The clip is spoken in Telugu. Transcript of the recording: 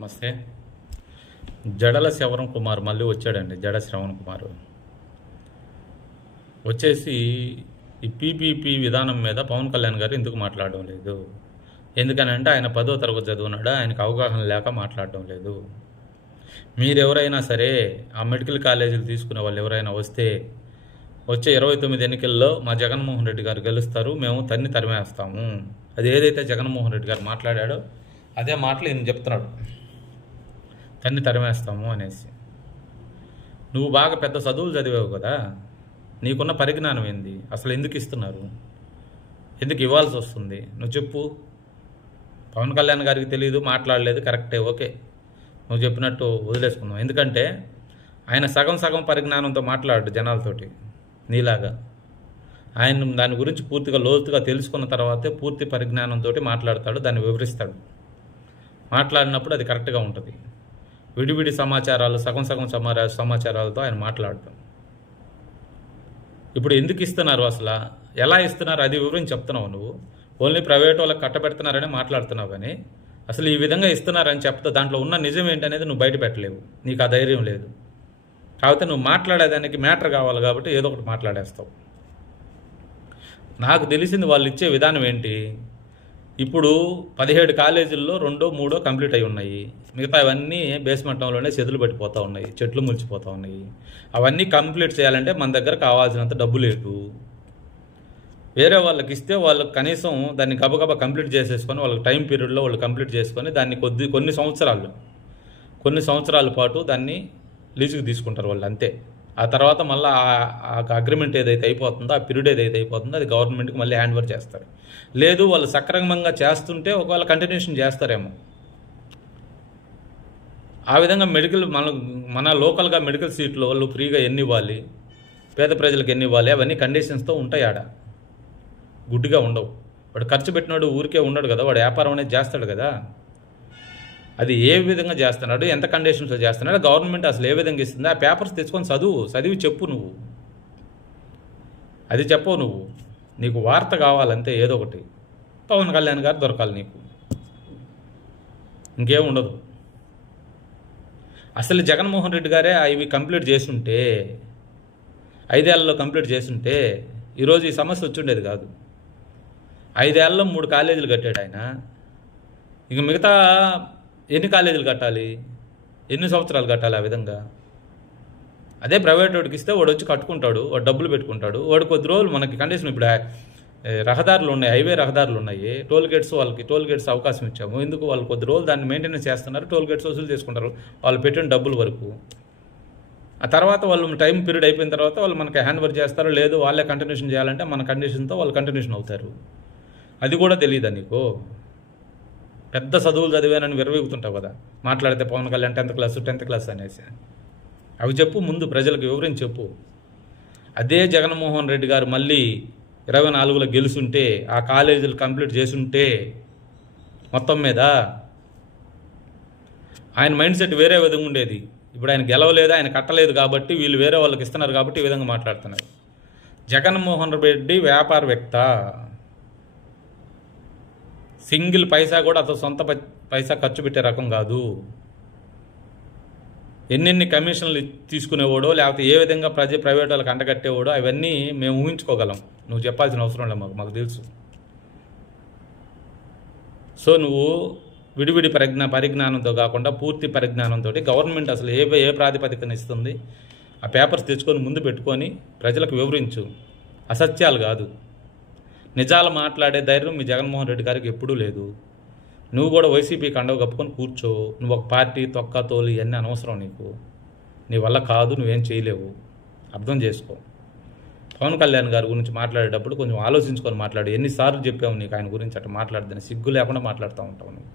నమస్తే. జడల శ్రవణ్ కుమార్ మళ్ళీ వచ్చాడండి. జడ శ్రవణ్ కుమార్ వచ్చేసి ఈ పీపీపీ విధానం మీద పవన్ కళ్యాణ్ గారు ఎందుకు మాట్లాడడం లేదు, ఎందుకనంటే ఆయన 10వ తరగతి చదువున్నాడా, ఆయనకు అవగాహన లేక మాట్లాడడం లేదు. మీరెవరైనా సరే ఆ మెడికల్ కాలేజీలు తీసుకునే వాళ్ళు ఎవరైనా వచ్చే 29 ఎన్నికల్లో మా జగన్మోహన్ రెడ్డి గారు గెలుస్తారు, మేము తరిమేస్తాము. అది ఏదైతే జగన్మోహన్ రెడ్డి గారు మాట్లాడాడో అదే మాటలు ఈయన చెప్తున్నాడు, తరిమేస్తాము అనేసి. నువ్వు బాగా పెద్ద చదువులు చదివావు కదా, నీకున్న పరిజ్ఞానం ఏంది, అసలు ఎందుకు ఇస్తున్నారు, ఎందుకు ఇవ్వాల్సి వస్తుంది నువ్వు చెప్పు. పవన్ కళ్యాణ్ గారికి తెలియదు, మాట్లాడలేదు, కరెక్టే, ఓకే, నువ్వు చెప్పినట్టు వదిలేసుకుందాం. ఎందుకంటే ఆయన సగం పరిజ్ఞానంతో మాట్లాడు జనాలతోటి, నీలాగా. ఆయన దాని గురించి పూర్తిగా లోతుగా తెలుసుకున్న తర్వాతే పూర్తి పరిజ్ఞానంతో మాట్లాడతాడు, దాన్ని వివరిస్తాడు. మాట్లాడినప్పుడు అది కరెక్ట్గా ఉంటుంది. విడివిడి సమాచారాలు, సగం సమాచారాలతో ఆయన మాట్లాడతాం. ఇప్పుడు ఎందుకు ఇస్తున్నారు, అసలు ఎలా ఇస్తున్నారు అది వివరించి చెప్తున్నావు నువ్వు. ఓన్లీ ప్రైవేట్ వాళ్ళకి కట్టబెడుతున్నారని మాట్లాడుతున్నావు, కానీ అసలు ఈ విధంగా ఇస్తున్నారని చెప్తా దాంట్లో ఉన్న నిజం ఏంటనేది నువ్వు బయట పెట్టలేవు, నీకు ఆ ధైర్యం లేదు. కాకపోతే నువ్వు మాట్లాడేదానికి మ్యాటర్ కావాలి కాబట్టి ఏదో ఒకటి మాట్లాడేస్తావు. నాకు తెలిసింది వాళ్ళు ఇచ్చే విధానం ఏంటి, ఇప్పుడు 17 కాలేజీల్లో 2, 3 కంప్లీట్ అయి ఉన్నాయి, మిగతా అవన్నీ బేస్మెంట్లోనే చెదులు పట్టిపోతూ ఉన్నాయి, చెట్లు ములిచిపోతూ ఉన్నాయి. అవన్నీ కంప్లీట్ చేయాలంటే మన దగ్గర కావాల్సినంత డబ్బు లేదు. వేరే వాళ్ళకి ఇస్తే వాళ్ళకి కనీసం దాన్ని గబగబా కంప్లీట్ చేసేసుకొని వాళ్ళకి టైం పీరియడ్లో వాళ్ళు కంప్లీట్ చేసుకొని దాన్ని కొన్ని సంవత్సరాల పాటు దాన్ని లీజుకి తీసుకుంటారు వాళ్ళు, అంతే. ఆ తర్వాత మళ్ళీ ఆ అగ్రిమెంట్ ఏదైతే అయిపోతుందో, ఆ పీరియడ్ ఏదైతే అయిపోతుందో అది గవర్నమెంట్కి మళ్ళీ హ్యాండ్ ఓవర్ చేస్తారు. లేదు వాళ్ళు సక్రమంగా చేస్తుంటే ఒకవేళ కంటిన్యూషన్ చేస్తారేమో. ఆ విధంగా మన లోకల్గా మెడికల్ సీట్లు వాళ్ళు ఫ్రీగా ఎన్ని ఇవ్వాలి, పేద ప్రజలకు ఎన్ని ఇవ్వాలి, అవన్నీ కండిషన్స్తో ఉంటాయి. ఆడ గుడ్డిగా ఉండవు. వాడు ఖర్చు పెట్టినాడు ఊరికే ఉండడు కదా, వాడు వ్యాపారం అనేది చేస్తాడు కదా. అది ఏ విధంగా చేస్తున్నాడు, ఎంత కండిషన్స్లో చేస్తున్నాడు, గవర్నమెంట్ అసలు ఏ విధంగా ఇస్తుంది, ఆ పేపర్స్ తెచ్చుకొని చదివి చెప్పు. నువ్వు అది చెప్పవు, నువ్వు నీకు వార్త కావాలంతే, ఏదో ఒకటి. పవన్ కళ్యాణ్ గారు దొరకాలి నీకు, ఇంకేం ఉండదు. అసలు జగన్మోహన్ రెడ్డి గారే ఇవి కంప్లీట్ చేస్తుంటే, 5 ఏళ్లలో కంప్లీట్ చేస్తుంటే ఈరోజు ఈ సమస్య వచ్చుండేది కాదు. 5 ఏళ్లలో 3 కాలేజీలు కట్టాడు ఆయన. ఇక మిగతా ఎన్ని కాలేజీలు కట్టాలి, ఎన్ని సంవత్సరాలు కట్టాలి ఆ విధంగా? అదే ప్రైవేట్ వాడికి ఇస్తే వాడు వచ్చి కట్టుకుంటాడు, వాడు డబ్బులు పెట్టుకుంటాడు, వాడు కొద్ది రోజులు మనకి కండిషన్. ఇప్పుడు రహదారులు ఉన్నాయి, హైవే రహదారులు ఉన్నాయి, టోల్ గేట్స్ అవకాశం ఇచ్చాము. ఎందుకు వాళ్ళు కొద్ది రోజులు దాన్ని మెయింటెనెన్స్ చేస్తున్నారు, టోల్ గేట్స్ వసూలు చేసుకుంటారు వాళ్ళు పెట్టిన డబ్బుల వరకు. ఆ తర్వాత వాళ్ళు టైం పీరియడ్ అయిపోయిన తర్వాత వాళ్ళు మనకి హ్యాండ్ ఓవర్ చేస్తారు. లేదు వాళ్ళే కంటిన్యూషన్ చేయాలంటే మన కండిషన్తో వాళ్ళు కంటిన్యూషన్ అవుతారు. అది కూడా తెలియదా నీకు? పెద్ద చదువులు చదివానని విరవీగుతుంటావు కదా, మాట్లాడితే పవన్ కళ్యాణ్ 10th క్లాస్ అనేసి. అవి చెప్పు, ముందు ప్రజలకు వివరించి చెప్పు. అదే జగన్మోహన్ రెడ్డి గారు మళ్ళీ 24లో గెలుచుంటే, ఆ కాలేజీలు కంప్లీట్ చేసుంటే, మొత్తం మీద ఆయన మైండ్ సెట్ వేరే విధంగా ఉండేది. ఇప్పుడు ఆయన గెలవలేదు, ఆయన కట్టలేదు కాబట్టి వీళ్ళు వేరే వాళ్ళకి ఇస్తున్నారు కాబట్టి ఈ విధంగా మాట్లాడుతున్నారు. జగన్మోహన్ రెడ్డి వ్యాపారవేత్త, సింగిల్ పైసా కూడా అతను సొంత పైసా ఖర్చు పెట్టే రకం కాదు. ఎన్నెన్ని కమిషన్లు తీసుకునేవాడో, లేకపోతే ఏ విధంగా ప్రైవేట్ వాళ్ళకి అంటగట్టేవాడో అవన్నీ మేము ఊహించుకోగలం. నువ్వు చెప్పాల్సిన అవసరం లేదు, మాకు తెలుసు. సో నువ్వు విడివిడి పరిజ్ఞానంతో కాకుండా పూర్తి పరిజ్ఞానంతో గవర్నమెంట్ అసలు ఏ ప్రాతిపదికన ఇస్తుంది ఆ పేపర్స్ తెచ్చుకొని ముందు పెట్టుకొని ప్రజలకు వివరించు. అసత్యాలు కాదు, నిజాలు మాట్లాడే ధైర్యం మీ జగన్మోహన్ రెడ్డి గారికి ఎప్పుడూ లేదు. నువ్వు కూడా వైసీపీ కండవ కప్పుకొని కూర్చో. నువ్వు ఒక పార్టీ తొక్క తోలు ఇవన్నీ అనవసరం నీకు, నీ వల్ల కాదు, నువ్వేం చేయలేవు, అర్థం చేసుకో. పవన్ కళ్యాణ్ గారి గురించి మాట్లాడేటప్పుడు కొంచెం ఆలోచించుకొని మాట్లాడు. ఎన్నిసార్లు చెప్పావు నీకు ఆయన గురించి అట్లా మాట్లాడదని, సిగ్గు లేకుండా మాట్లాడుతూ ఉంటావు నువ్వు.